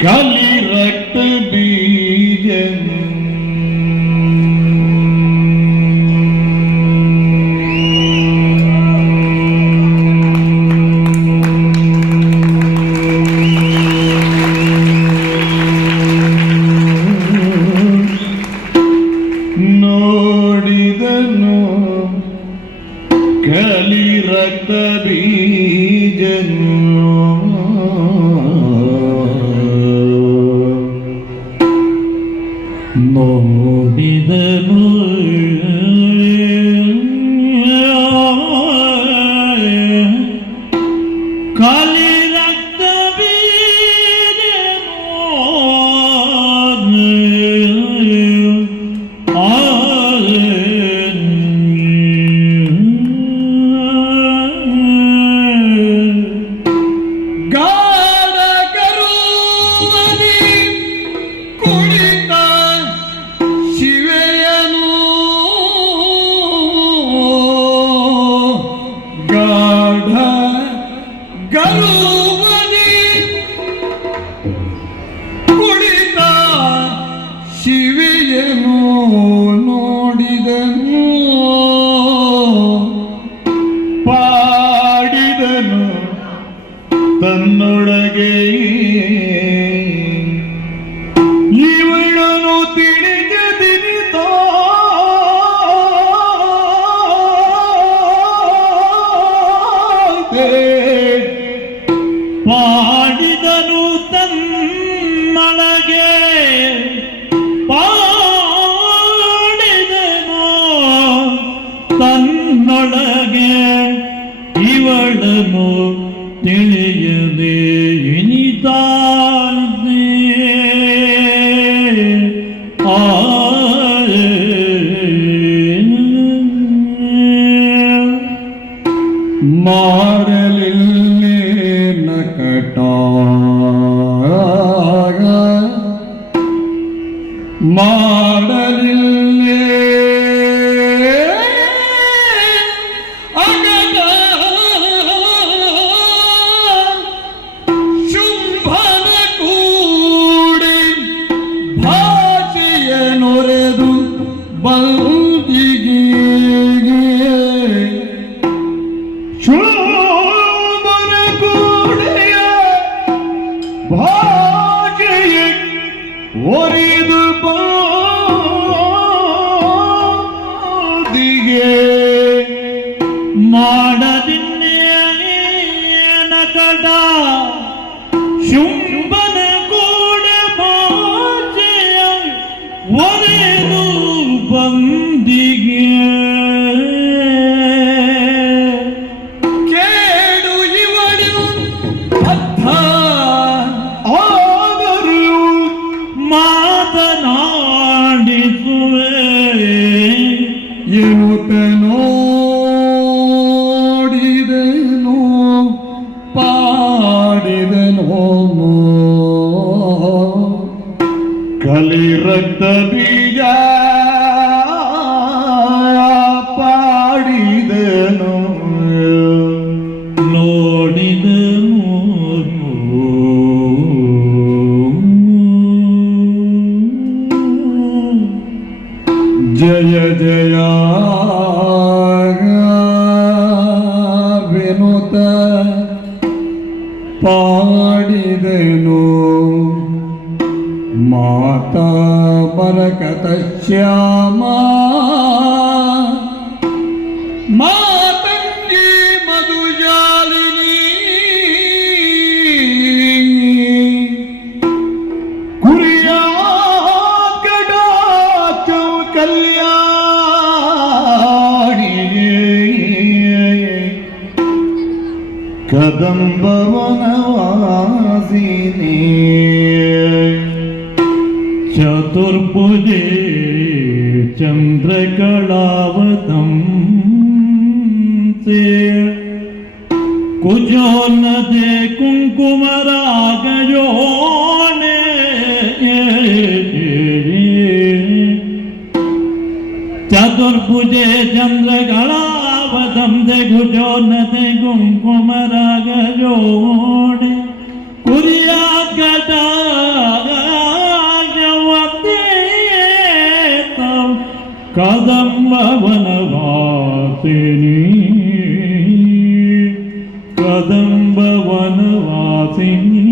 काली रक्त बीजन नोडिदनु काली रक्त बीजन ನೋಡಿದನು ಕಾಲಿ ರಕ್ತ ಬೀಜನು ಗರುವನಿ ಕುಳಿತ ಶಿವೆಯನು ನೋಡಿದನು ಪಾಡಿದನು ತನ್ನೊಳಗೆ ಇವಳನು ತಿಳಿದಿರಿತೋ ಪಾಡಿದನು ತನ್ನೊಳಗೆ ಪಾಡಿದನು ತನ್ನೊಳಗೆ ಇವಳನು ತಿಳಿಯದೆ ಎನಿತಾನೆ ಮಾಡಲಿಲ್ಲ ನಕಟ ಮಾಡಲಿಲ್ಲೇ ಅಗಟ ಶುಂಭನ ಕೂಡಿ ಭಾಷೆಯ ನೊರೆದು ಬಂದಿಗೆ ಶುಂಭನ ಕೂಡಿಯ ಭಾಷೆಯ ಒರಿದು ಬಾದಿಗೆ ಮಾಡದಿನ್ನೇನ ಕಡ ಶುಂಭನ ಕೂಡ ಭಾಷೆಯ ಒರೆದು ಬಂದಿಗೆ ಕೇಡು ಇವಳು ಅರ್ಥ ಮಾತನಾಡಿಸುವೆ ಎನ್ನುತ್ತ ನೋಡಿದನು ಪಾಡಿದನು ಕಲಿ ರಕ್ತ ಬೀಜ ಪಾಡಿದನು ನೋಡಿದನು ಜಯ ಜಯ ವಿನುತ ಪಾಡಿದನು ಮಾತಾ ಮರಕತ ಶ್ಯಾಮ ಮಾತಂಗಿ ಮಧುಜಾಲಿನಿ ಕುರಿಯ ಕಲ್ಯಾಣಿ ಕದಂಬವನವಾಸಿನಿ ಚತುರ್ಭುಜೆ ಚಂದ್ರಕಳಾವತಂಸೆ ಕುಜೋನ್ನದೆ ಕುಂಕುಮರಾಗಯೋನೆ ಚತುರ್ಭುಜೆ ಚಂದ್ರಕಳಾವತಂಸೆ ಕುಜೋನ್ನದೆ ಕುಂಕುಮರಾಗಯೋನೆ ಉರಿಯ ಗಡಗವತೆ ಕದಂಬ ವನವಾಸಿನಿ ಕದಂಬ ವನವಾಸಿನಿ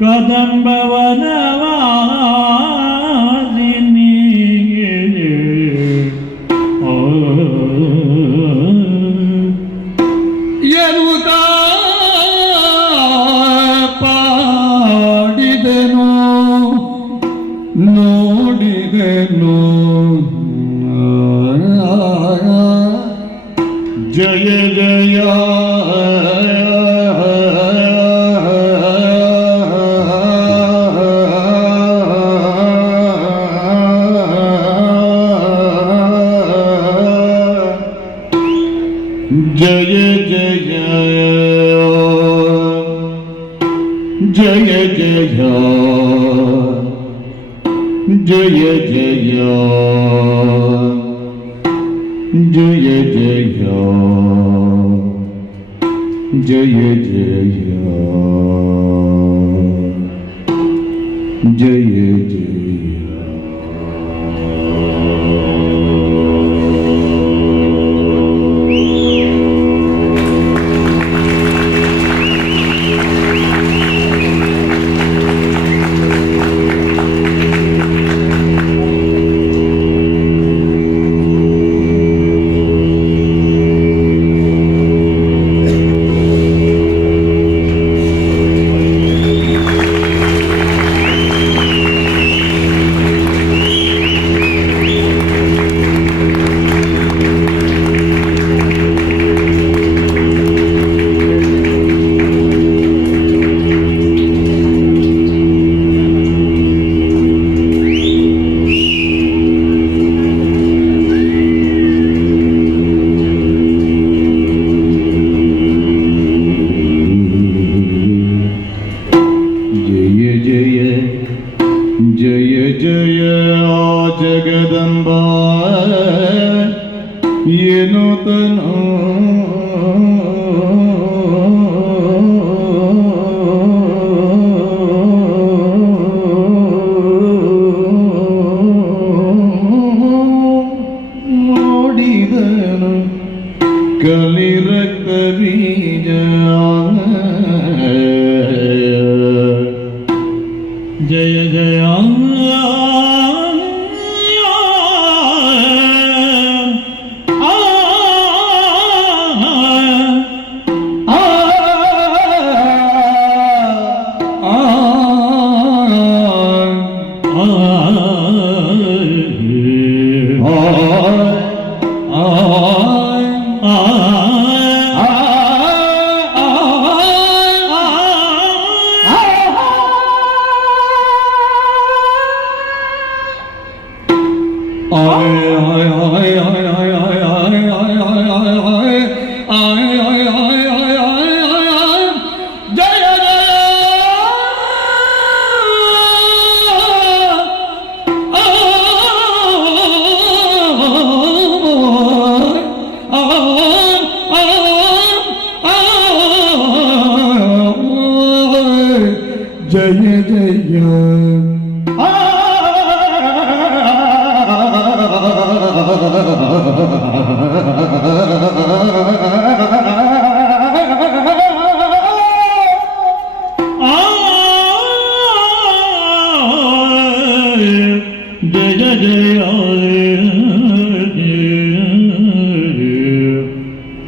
ಕದಂಬ ವನವಾಸಿನಿ ಎನ್ನುತ್ತ ಪಾಡಿದೆನು ನೋಡಿದೆನು ಜಯ ಜಯ जय जय जय जय जय जय जय जय जय जय जय जगदम्बा ये नूतन ನೋಡಿದನು ಕಲಿ ರಕ್ತ ಬೀಜ जय जय जय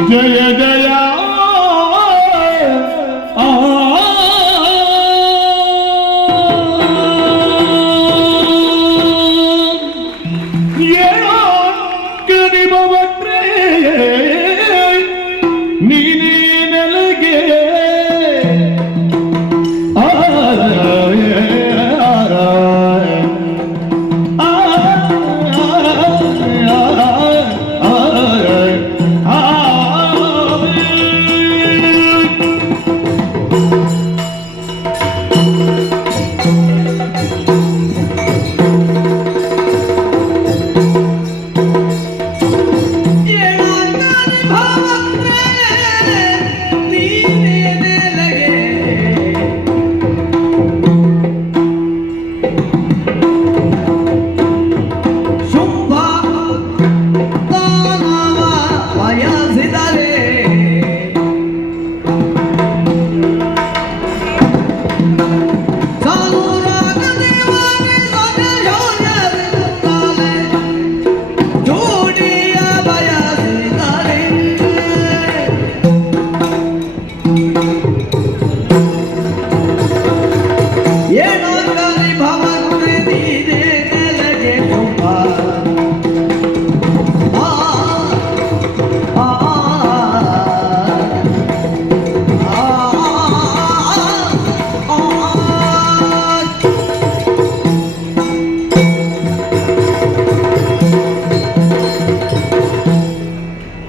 जय जय जय ಭಕ್ತನವ ಭಯ